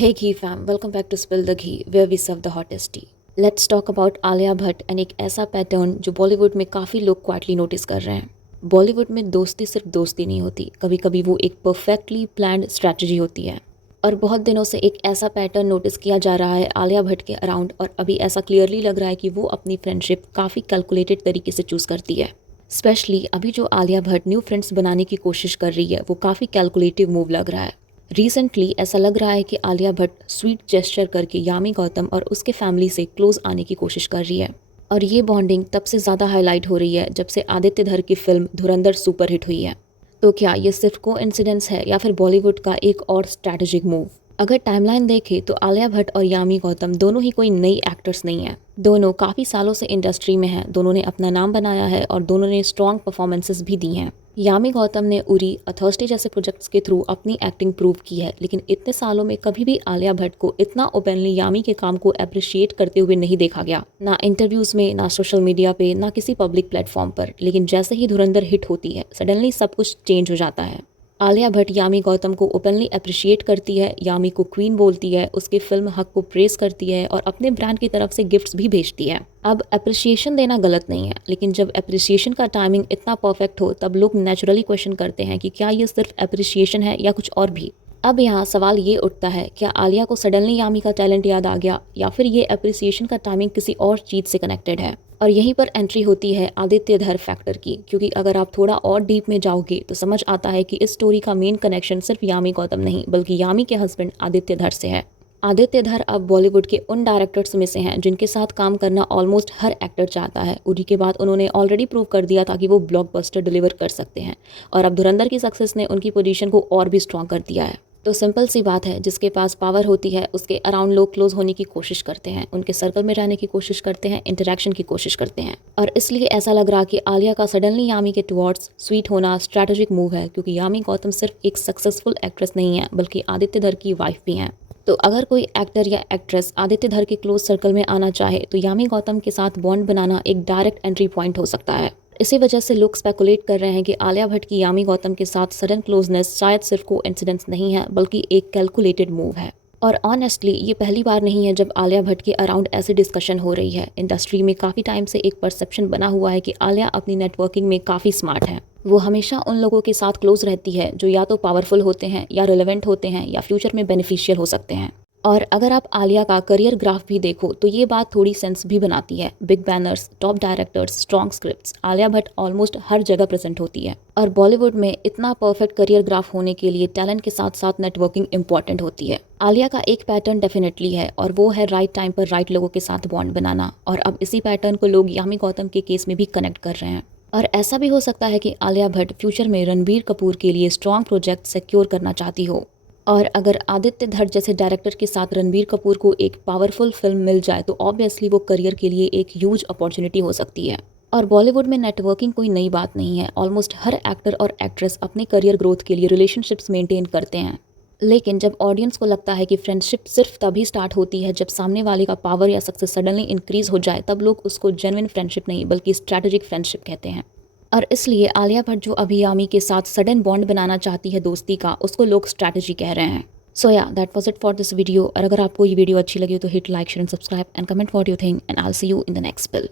Hey Ghee fam, welcome back to Spill the Ghee, where we serve the hottest tea. Let's talk about Alia Bhatt and एक ऐसा pattern जो बॉलीवुड में काफ़ी लोग quietly notice कर रहे हैं। बॉलीवुड में दोस्ती सिर्फ दोस्ती नहीं होती, कभी कभी वो एक परफेक्टली प्लान्ड स्ट्रैटेजी होती है। और बहुत दिनों से एक ऐसा पैटर्न नोटिस किया जा रहा है आलिया भट्ट के अराउंड, और अभी ऐसा क्लियरली लग रहा है कि वो अपनी फ्रेंडशिप काफ़ी कैलकुलेटेड तरीके से चूज़ करती है। स्पेशली अभी जो आलिया भट्ट न्यू फ्रेंड्स बनाने की कोशिश कर रही है वो काफ़ी कैलकुलेटिव मूव लग रहा है। रिसेंटली ऐसा लग रहा है कि आलिया भट्ट स्वीट जेस्चर करके यामी गौतम और उसके फैमिली से क्लोज आने की कोशिश कर रही है, और ये बॉन्डिंग तब से ज़्यादा हाईलाइट हो रही है जब से आदित्य धर की फिल्म धुरंधर सुपरहिट हुई है। तो क्या ये सिर्फ कोइंसिडेंस है या फिर बॉलीवुड का एक और स्ट्रैटेजिक मूव? अगर टाइमलाइन देखें तो आलिया भट्ट और यामी गौतम दोनों ही कोई नई एक्टर्स नहीं हैं। दोनों काफ़ी सालों से इंडस्ट्री में हैं, दोनों ने अपना नाम बनाया है और दोनों ने स्ट्रॉन्ग परफॉर्मेंसेस भी दी हैं। यामी गौतम ने उरी, अथर्स्टे जैसे प्रोजेक्ट्स के थ्रू अपनी एक्टिंग प्रूव की है, लेकिन इतने सालों में कभी भी आलिया भट्ट को इतना ओपनली यामी के काम को अप्रिशिएट करते हुए नहीं देखा गया, ना इंटरव्यूज़ में, ना सोशल मीडिया पे, ना किसी पब्लिक प्लेटफॉर्म पर। लेकिन जैसे ही धुरंधर हिट होती है सडनली सब कुछ चेंज हो जाता है। आलिया भट्ट यामी गौतम को ओपनली अप्रिशिएट करती है, यामी को क्वीन बोलती है, उसके फिल्म हक को प्रेस करती है और अपने ब्रांड की तरफ से गिफ्ट्स भी भेजती है। अब अप्रिसिएशन देना गलत नहीं है, लेकिन जब अप्रिसिएशन का टाइमिंग इतना परफेक्ट हो तब लोग नेचुरली क्वेश्चन करते हैं कि क्या ये सिर्फ अप्रिसिएशन है या कुछ और भी। अब यहाँ सवाल ये उठता है, क्या आलिया को सडनली यामी का टैलेंट याद आ गया या फिर ये अप्रिसिएशन का टाइमिंग किसी और चीज़ से कनेक्टेड है? और यहीं पर एंट्री होती है आदित्य धर फैक्टर की, क्योंकि अगर आप थोड़ा और डीप में जाओगे तो समझ आता है कि इस स्टोरी का मेन कनेक्शन सिर्फ यामी गौतम नहीं बल्कि यामी के हस्बैंड आदित्य धर से है। आदित्य धर अब बॉलीवुड के उन डायरेक्टर्स में से हैं जिनके साथ काम करना ऑलमोस्ट हर एक्टर चाहता है। उरी के बाद उन्होंने ऑलरेडी प्रूव कर दिया था कि वो ब्लॉकबस्टर डिलीवर कर सकते हैं, और अब धुरंधर की सक्सेस ने उनकी पोजीशन को और भी स्ट्रॉन्ग कर दिया है। तो सिंपल सी बात है, जिसके पास पावर होती है उसके अराउंड लोग क्लोज होने की कोशिश करते हैं, उनके सर्कल में रहने की कोशिश करते हैं, इंटरेक्शन की कोशिश करते हैं। और इसलिए ऐसा लग रहा कि आलिया का सडनली यामी के टुवर्ड्स स्वीट होना स्ट्रैटेजिक मूव है, क्योंकि यामी गौतम सिर्फ एक सक्सेसफुल एक्ट्रेस नहीं है बल्कि आदित्य धर की वाइफ भी हैं। तो अगर कोई एक्टर या एक्ट्रेस आदित्य धर के क्लोज सर्कल में आना चाहे तो यामी गौतम के साथ बॉन्ड बनाना एक डायरेक्ट एंट्री पॉइंट हो सकता है। इसी वजह से लोग स्पेकुलेट कर रहे हैं कि आलिया भट्ट की यामी गौतम के साथ सडन क्लोजनेस शायद सिर्फ कोइंसिडेंस नहीं है बल्कि एक कैलकुलेटेड मूव है। और ऑनेस्टली ये पहली बार नहीं है जब आलिया भट्ट के अराउंड ऐसी डिस्कशन हो रही है। इंडस्ट्री में काफ़ी टाइम से एक परसेप्शन बना हुआ है कि आलिया अपनी नेटवर्किंग में काफ़ी स्मार्ट है। वो हमेशा उन लोगों के साथ क्लोज रहती है जो या तो पावरफुल होते हैं या रिलेवेंट होते हैं या फ्यूचर में बेनिफिशियल हो सकते हैं। और अगर आप आलिया का करियर ग्राफ भी देखो तो ये बात थोड़ी सेंस भी बनाती है। Big banners, top directors, strong scripts, Alia Bhatt almost हर जगह प्रेजेंट होती है। और बॉलीवुड में इतना परफेक्ट करियर ग्राफ होने के लिए टैलेंट के साथ साथ नेटवर्किंग इंपॉर्टेंट होती है। आलिया का एक पैटर्न डेफिनेटली है, और वो है राइट टाइम पर राइट लोगों के साथ बॉन्ड बनाना। और अब इसी पैटर्न को लोग यामी गौतम के केस में भी कनेक्ट कर रहे हैं। और ऐसा भी हो सकता है कि आलिया भट्ट फ्यूचर में रणबीर कपूर के लिए स्ट्रॉन्ग प्रोजेक्ट सिक्योर करना चाहती हो, और अगर आदित्य धर जैसे डायरेक्टर के साथ रणबीर कपूर को एक पावरफुल फिल्म मिल जाए तो ऑब्वियसली वो करियर के लिए एक ह्यूज अपॉर्चुनिटी हो सकती है। और बॉलीवुड में नेटवर्किंग कोई नई बात नहीं है। ऑलमोस्ट हर एक्टर और एक्ट्रेस अपने करियर ग्रोथ के लिए रिलेशनशिप्स मेंटेन करते हैं। लेकिन जब ऑडियंस को लगता है कि फ्रेंडशिप सिर्फ तभी स्टार्ट होती है जब सामने वाले का पावर या सक्सेस सडनली इंक्रीज हो जाए, तब लोग उसको जेन्युइन फ्रेंडशिप नहीं बल्कि स्ट्रैटेजिक फ्रेंडशिप कहते हैं। और इसलिए आलिया भट्ट जो अभी यामी के साथ सडन बॉन्ड बनाना चाहती है दोस्ती का, उसको लोग स्ट्रैटेजी कह रहे हैं। सो या that was it for this video. और अगर आपको ये वीडियो अच्छी लगी तो hit like, share and subscribe and comment what you think, and I will see you in the next bill.